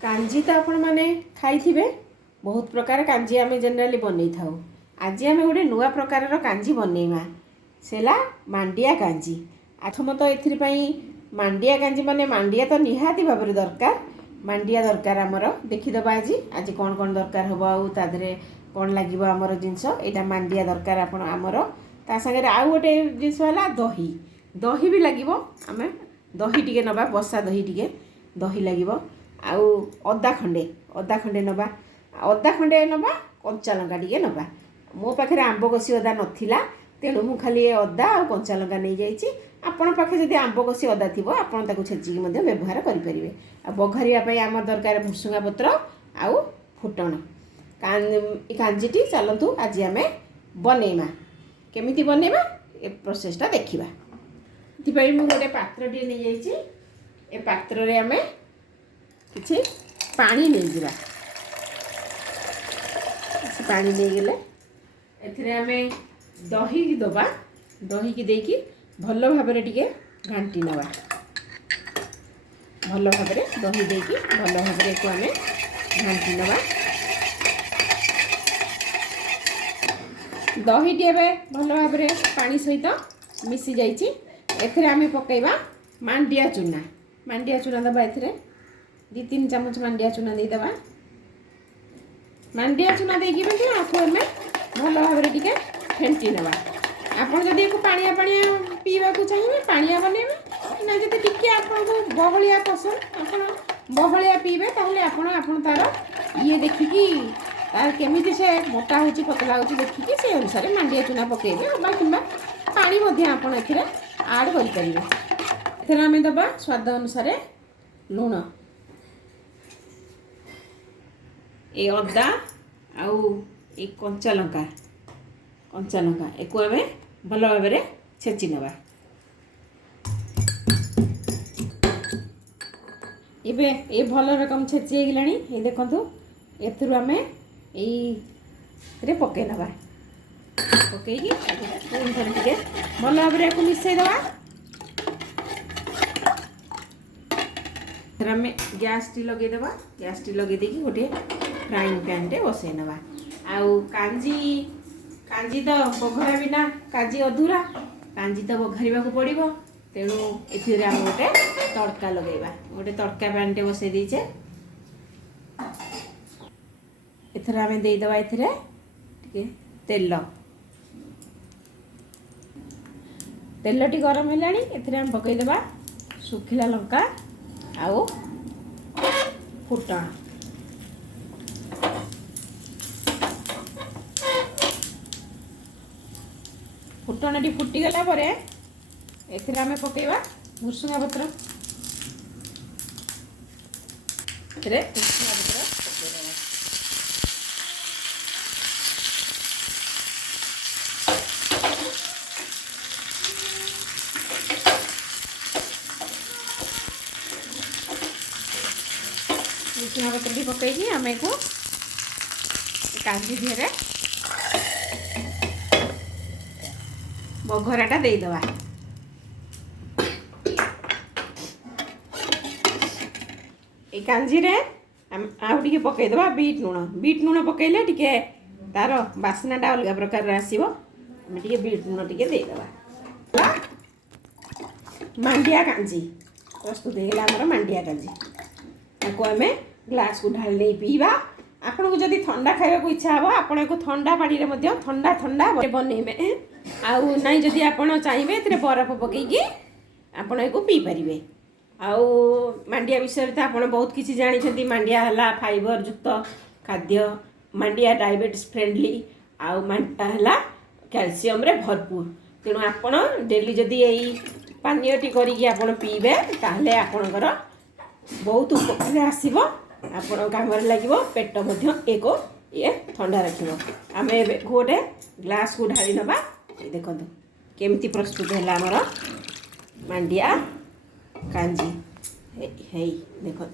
कांजी तो आपण मैंने खाई बहुत प्रकार कांजी आम जनराली बनई था। आज आम गोटे नुआ प्रकार कांजी बनईमा सेला मांडिया कांजी। प्रथम तो एथि मांडिया कांजी माने मांडिया तो निहाती भाव दरकार। मांडिया दरकार आमर देखीदबा आज आज कौन कौन दरकार हम आधे कौन लगे आमर जिनस यहाँ मांडिया दरकार आपण आमर ता सागर आउ गोटे जिनस है दही दही भी लगे आम दही टिके नवा बसा दही टिके दही लगे आउ अदा खंडे नवा नवा कंचा लंका टिके नवा मो पाखे आंब कषि अदा नथिला तेणु मु खाली अदा और कंचा लंका नहीं जाइए। आपण पाखे जदि आंब कषि अदा थी आपड़ ताको छेचिकी व्यवहार करेंगे। आ बघारे आम दरकार भुसुंगा पत्र आउ फुटण कांजीटी चलतु आज आम बनईमा केमिति बनईमा ए प्रोसेसटा देखिबा। इथिपाई मु गोटे पात्रटी नहीं जाइए। ए पात्र रे आम किछि पानी नहीं जिबा पानी नहीं गले एथिरे आम दही की दबा दही की देकी भल भाव टिके घांटी नवा भल भाव दही देकी भल भाव को आम घांटी नवा दही टी भल भाव पानी सहित मिसी जाइए। एथिरे आम पकेबा मांडिया चूना दबा एथिरे 2-3 चामच मांडिया चूना दे दबा। मांडिया चूना देकी आपको आम भल भाव टिके फेंटी नवा। आपन जदि एक पानिया पानिया पीवा को चाहिए पानिया बनइबे ना जदि टिके आपको बहलिया पसंद आपन बहलिया पीबे ताहले आपन तार ये देखिकी तार केमिति से मोटा होची पतला होची देखिकी से अनुसार मांडिया चूना पकेबे अबा किंबा पानी मध्ये आपन एथिरे ऐड करि परिबे। एथिरे आमे दबा स्वाद अनुसार लूण ए अदा आउ ए कंचा लंका एक आम भल भाव छेची नवा। एबे ए भल रकम छेची गलानी ये देखंतु एथुरु आम ये पके नवा पकईकी पुणी थोड़े टिके भल भाव को मिसई दवा। आम गैस टी लगे दवा गैस टी लगे देकी गोटे फ्राइंग पैन टे बसई नवा। आउ कांजी तो बघरा बिना कांजी अधूरा कांजी तो बघारिबा को पड़िबो तेणु एथिरे हम गोटे तड़का लगेबा। गोटे तड़का पैन टे बसई दीचे एथरे आमे देई दबा एथिरे टिके तेलटी गरम हेलानी एथिरे हम पकई देबा सुखिला लंका आउ फुटण फुटणटी फुटीगला परे एथिरे आमे पकेबा भुसुंगा पत्र एथिरे भुसुंगा पत्र पकेबा। भुसुंगा पत्रटी पकईकी आमे को कांजी दिहरे बघराटा दे दवा। ए कांजी रे आउ टिके पकई दवा बीट लूण पकईले टिके तार बास्नाटा अलग प्रकार आसीबो। हम टिके बीट लूण टिके दे दवा। मांडिया कांजी प्रस्तुत हेला हमर मांडिया कांजी ताको आमे ग्लास को ढाल नहीं पीवा। आपन को जदि ठंडा खाइबा को इच्छा हो आपन को ठंडा पानी रे मध्य ठंडा ठंडा बनइबे आउ नहीं जदि आपन चाहिए एथिरे बरफ पकईकी आपन को पी परिबे। आउ मांडिया विषय तो आपन बहुत किसी जानिछंती। मांडिया हला फाइबर युक्त खाद्य मांडिया डायबिटीज फ्रेंडली आउ मांडिया हला कैल्शियम रे भरपूर तेणु आपन डेली जदि यही पानीयटी करिकी आपन पीबे ताहले आपनकर बहुत उपकार आसीबो। आपण काम लगे पेट मध्य एक ये ठंडा रखिबो। आमे गोटे ग्लास को ढाली नबा देखो केमती प्रस्तुत है आमर मांडिया कांजी हे देखो।